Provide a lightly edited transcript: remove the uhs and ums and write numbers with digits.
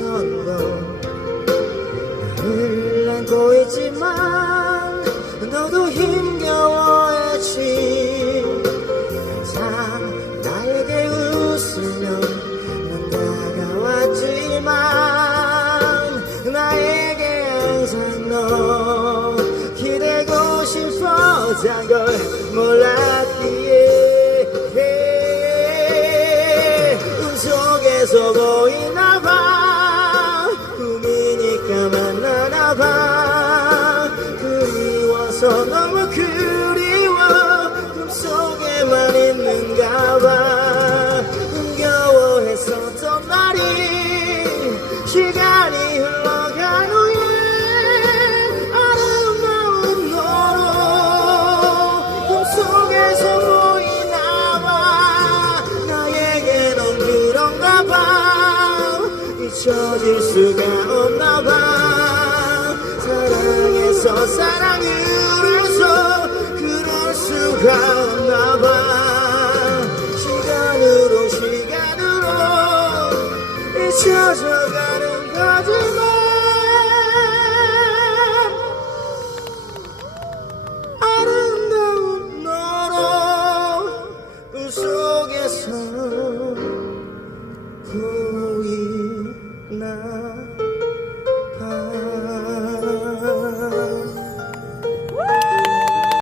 있던 너 나를 안고 있지만 너도 힘겨워했지. 항상 나에게 웃으며 난 다가왔지만 나에게 항상 너 기대고 싶었던 걸 몰랐기에 꿈속에서 보이나봐. 꿈이니까 만나나봐. 그리워서 너무 그리워 꿈속에만 있는가봐. 흥겨워했었던 날이 시간이 흘러간 후에 아름다운 너로 꿈속에서 보이나봐. 나에게 넌 그런가봐. 잊혀질 수가 없나봐. 사랑해서 사랑을 해서 그럴 수가 없나.